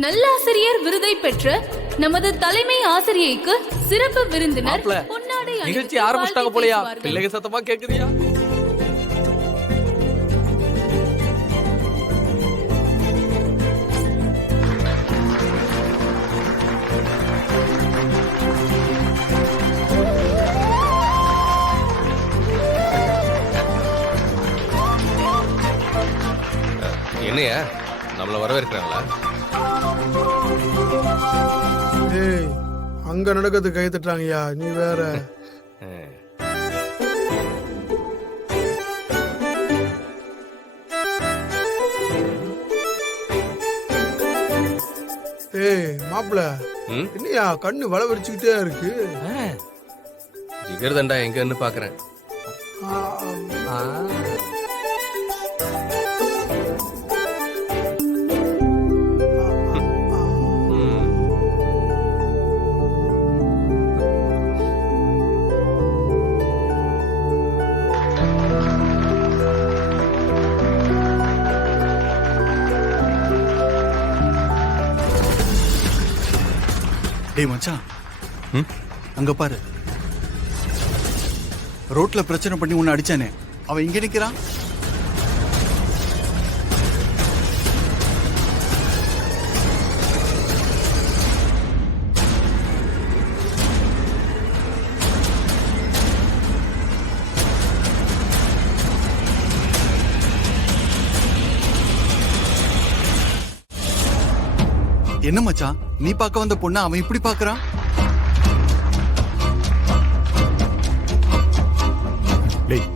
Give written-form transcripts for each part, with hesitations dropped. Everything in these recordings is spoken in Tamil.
நல்லாசிரியர் விருதை பெற்ற நமது தலைமை ஆசிரியைக்கு சிறப்பு விருந்தினர் மாப்ள, பொன்னாடை அணிவித்து நிகழ்ச்சி ஆரம்பிச்சிட்டாங்க வாழ்த்தி போலயா? பேசுவார்கள். பிள்ளைங்க சத்தமா கேக்குதியா? என்னையா நம்மள வரவேற்கிறாங்களா? ஏய் அங்க நடக்கிறது கை தட்டுறாங்கய்யா, நீ வேற. ஏய் மாப்பிள, ம்? என்னையா கண்ணு வள வரிச்சுக்கிட்டே இருக்கு? ஜிகர்தண்டா எங்கன்னு பாக்குறேன். ஆ, டேய் மச்சான், அங்க பாரு, ரோட்ல பிரச்சனை பண்ணி உன்னை அடிச்சானே அவன் இங்க நிக்கிறான். என்ன மச்சான், நீ பார்க்க வந்த பொண்ணு அவன் இப்படி பாக்குறான்? டேய்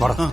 வாடா. ஆ.